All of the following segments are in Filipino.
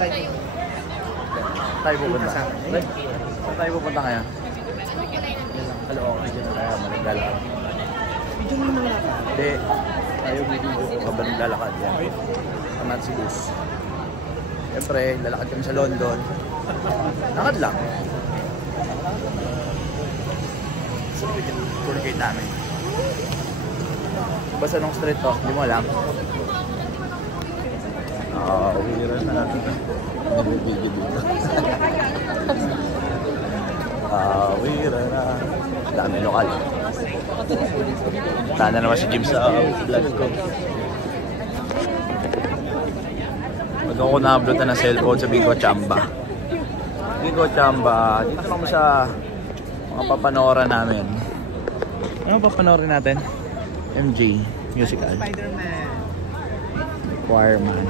Tayo pupunta. Saan tayo pupunta kaya? Kaloocan dyan na tayo, managlalakad. Video mo naman natin. Hindi. Tayo video ko habang naglalakad yan. Kamat si Bus. Siyempre, lalakad kami sa London. Lakad lang. Tour guide namin. Basta nung street to, hindi mo alam. Uwiran na natin. Video dito. Uwiran na. Dami lokal. Tana naman si Jim sa vlog ko. Pag ako na-upload na ng cellphone sa Bigo Chamba. Bigo Chamba. Dito lang sa mga papanooran namin. Ano papanoorin natin? MJ Musical. Spider-Man. Fireman.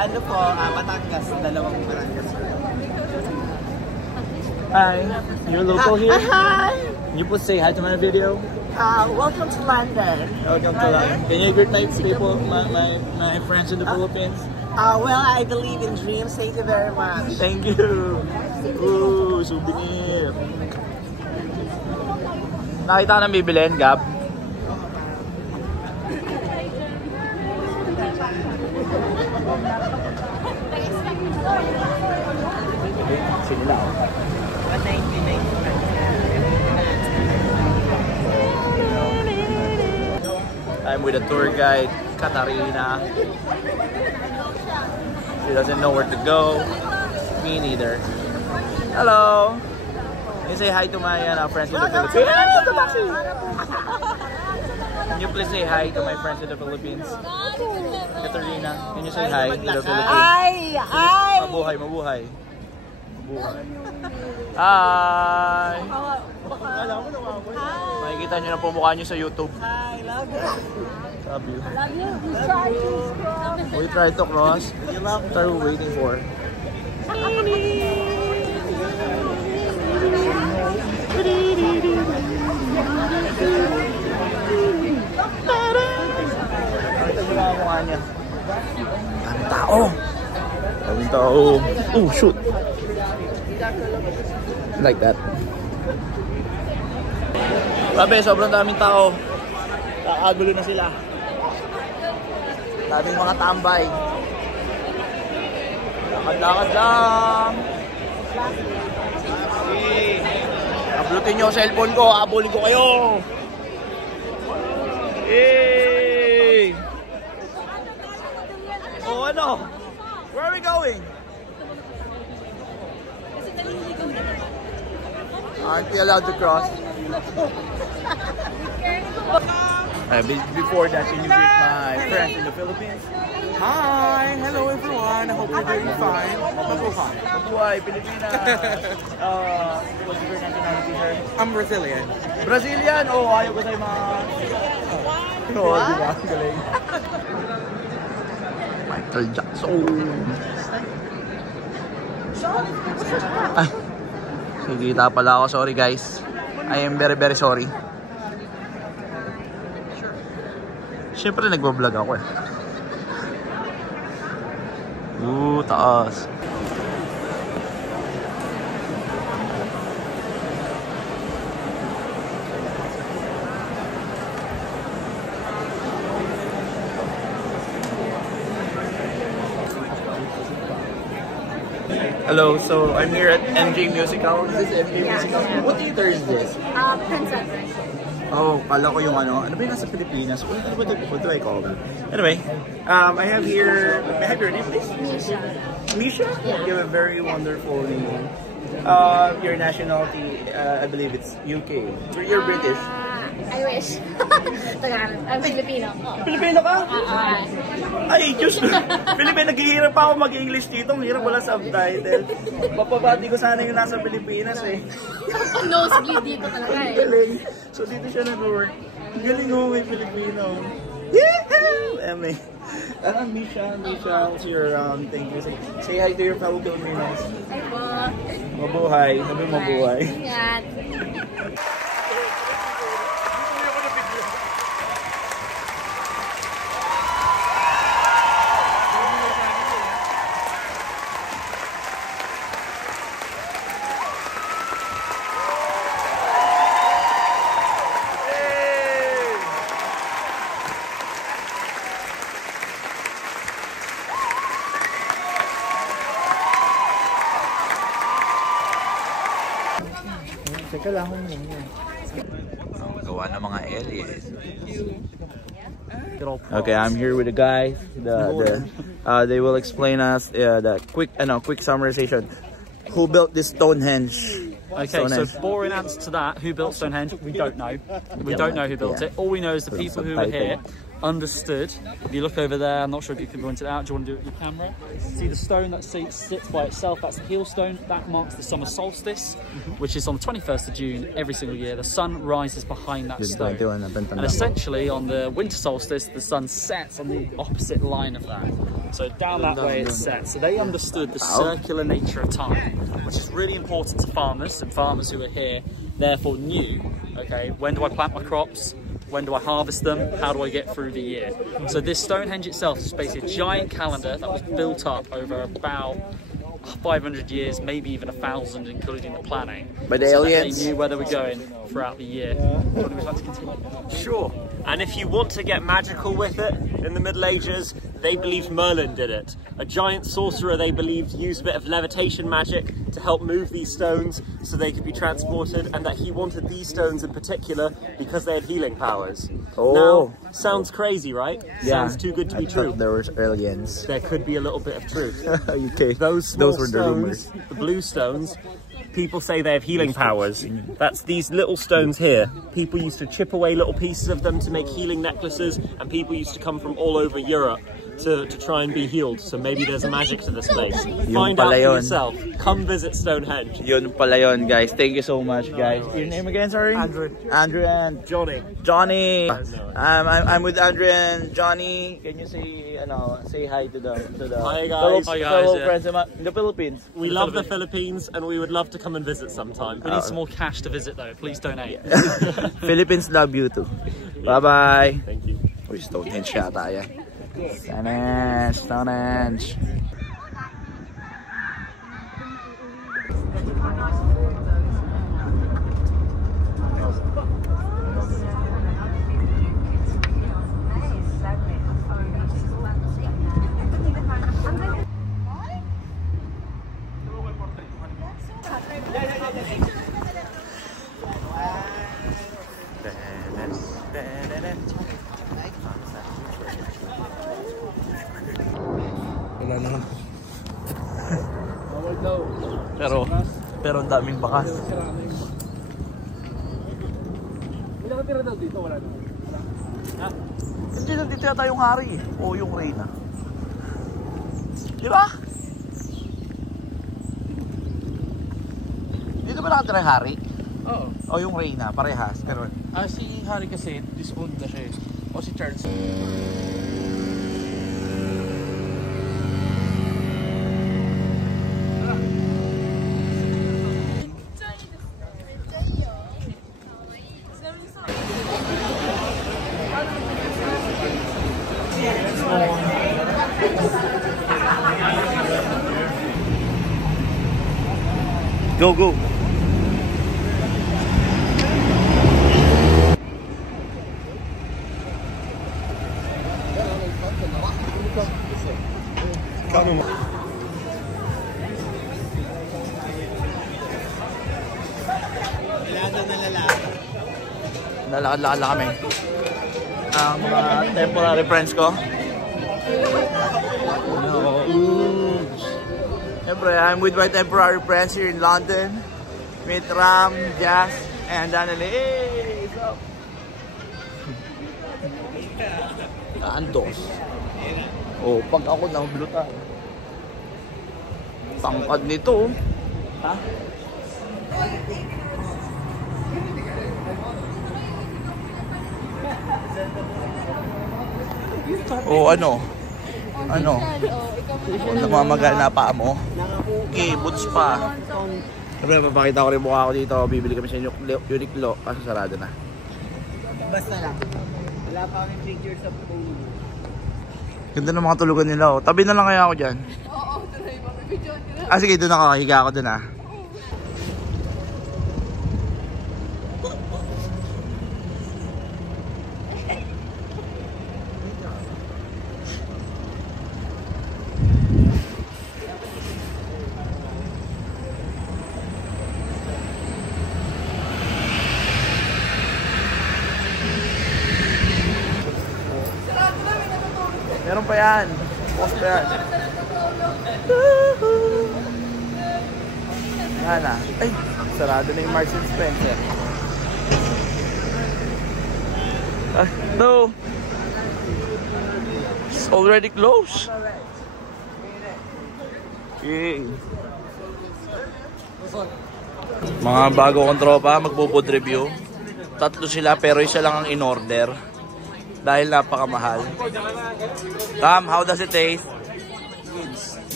Ano po, Batangas, dalawang Batangas. Hi, you're local here? Hi! Can you please say hi to my video? Welcome to London. Welcome to London. Can you greet my people, my friends in the Philippines? Well, I believe in dreams. Thank you very much. Thank you. Ooh, souvenir. Nakita ka nang bibilin, Gab? Sila. I'm with a tour guide, Katarina. She doesn't know where to go. Me neither. Hello. Can you say hi to my friends in the Philippines? Can you please say hi to my friends in the Philippines? Katarina, can you say hi to the Philippines? Hi! Mabuhay, mabuhay. Mabuhay. Hi! Makikita nyo na po mukha nyo sa YouTube. Hi, love you. Love you. Love you. We tried to cross. We tried to cross. You love What are we waiting for? Nakita nyo na ang mukha niya. Daming tao. Daming tao. Oh, shoot. Like that. Grabe, sobrang daming tao. Kakagulo na sila. Daming mga tambay. Lakad-lakad lang. Uploadin nyo ang cellphone ko. Abulin ko kayo. Hey! Oh, ano? Where are we going? Aren't we allowed to cross? Before that, can you greet my friends in the Philippines? Hi! Hello everyone! I hope you're doing fine. Mabuhay. Mabuhay, Pilipinas! What's your nationality, sir? I'm Brazilian. Brazilian? Oh, ayaw ko tayo mga... Oo, diba? Galing. Michael Jackson! Ay, sigita pala ako. Sorry guys. I am very very sorry. Siyempre nagbablog ako eh. Taas. Hello, so I'm here at MJ Musical. Is this MJ Musical? What theater is this? Princess. Oh, kala ko yung ano ba yung nasa Pilipinas? What do I call that? Anyway, I have here, may I have your name please? Misha? You have a very wonderful name. Your nationality, I believe it's UK. You're British. I wish. Tagalog. I'm Filipino. Pilipino ka? Ay, Diyos! Pilipino, naghihirap pa ako mag-English dito. Ang hirap wala subtitle. Papabati ko sana yung nasa Pilipinas eh. Nosebleed dito talaga eh. Galing. So dito siya nag-work. Galing mo, may Pilipino. Yeah! Eme. Misha, what's your thank you. Say hi to your fellow Filipinos. Hi po. Mabuhay. Sabi mabuhay. Ingat. Gawa ng mga alien. Okay, I'm here with the guys. They will explain us the quick summarization. Who built this Stonehenge? Okay, so boring answer to that. Who built Stonehenge? We don't know. We don't know who built it. All we know is the people who were here understood. If you look over there, I'm not sure if you can point it out. Do you want to do it with your camera? See the stone that sits by itself? That's the heel stone. That marks the summer solstice, which is on the 21st of June every single year. The sun rises behind that stone. And essentially, on the winter solstice, the sun sets on the opposite line of that. So down that way it sets. So they understood the circular nature of time, which is really important to farmers, and farmers who are here therefore knew, okay, when do I plant my crops? When do I harvest them? How do I get through the year? So this Stonehenge itself is basically a giant calendar that was built up over about 500 years, maybe even 1,000, including the planning. By the aliens? They knew where they were going throughout the year. Would we like to continue? Sure. And if you want to get magical with it, in the Middle Ages, they believed Merlin did it. A giant sorcerer, they believed, used a bit of levitation magic to help move these stones so they could be transported, and that he wanted these stones in particular because they had healing powers. Oh. Now, sounds crazy, right? Yeah. Sounds too good to be I thought true. there were aliens. There could be a little bit of truth. Okay. Those were stones, the rumors. the blue stones, people say they have healing powers. That's these little stones here. People used to chip away little pieces of them to make healing necklaces, and people used to come from all over Europe to try and be healed. So maybe there's a magic to this place. Find out for yourself. Come visit Stonehenge. Yun pala yun, guys. Thank you so much, guys. Your name again, sorry? Andrew. Andrew and Johnny. Johnny. I'm with Andrew and Johnny. Can you say hi to the Hi, guys. fellow friends in the Philippines? We love the Philippines, and we would love to come and visit sometime. We need some more cash to visit though. Please donate. Philippines love you too. Bye-bye. Thank you. Uy, Stonehenge yata yan. Stonehenge. Pero ang daming bakas. Hindi nandito yata yung hari o yung reyna. Di ba? Dito ba nakatira yung hari? Oo. O yung reyna, parehas. Pero Si Harry kasi, disowned na siya eh. O si Charles. go, go. Lalakad-lakad lang kami. Ang mga temporary friends ko. Siyempre, I'm with my temporary friends here in London. Meet Ram, Jazz, and Daniel. Hey, what's up? Andos. Oh, pag ako nahublutan. Tangkad nito. Ha? Oh, ano? Ano? Oh, namamagal na pa mo. Okay, boots pa. Siyempre, papakita ko rin mukha ko dito. Bibili kami sa Uniqlo. Kaso sarado na. Basta lang. Wala pa kami pictures sa phone. Ganda ng mga tulugan nila. Oh. Tabi na lang kaya ako dyan. Oo, doon na yung video. Sige, doon ako. Higa ako doon ah. Meron pa yan. Post pa yan. Yan na. Ay, sarado na yung Marks and Spencer. No. It's already closed. Okay. Mga bago kong tropa, magpo-food review. 3 sila pero isa lang ang in-order. Dahil napakamahal. Cam, how does it taste?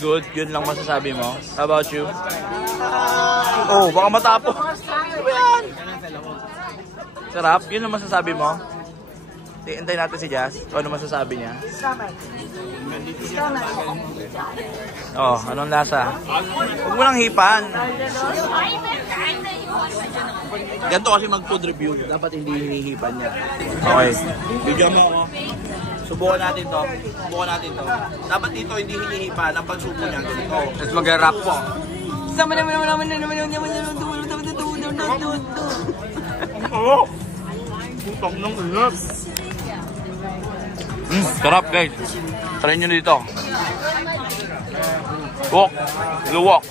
Good. Yun lang masasabi mo. How about you? Oh, baka matapos. Ano yan? Sarap. Yun lang masasabi mo? Hintay natin si Jazz. Ano masasabi niya? Oh, anong lasa? Huwag mo lang hipan. Ganito kasi mag-food review. Dapat hindi hinihipan niya. Okay. Bigyan mo ako. Subukan natin to. Subukan natin to. Dapat dito hindi hinihipan. Ang pagsubo niya. Ganito. Let's mag-rap po. Sama naman. Oo. Putang ng inap. Sarap guys. Try nyo dito. Wok. Luwok.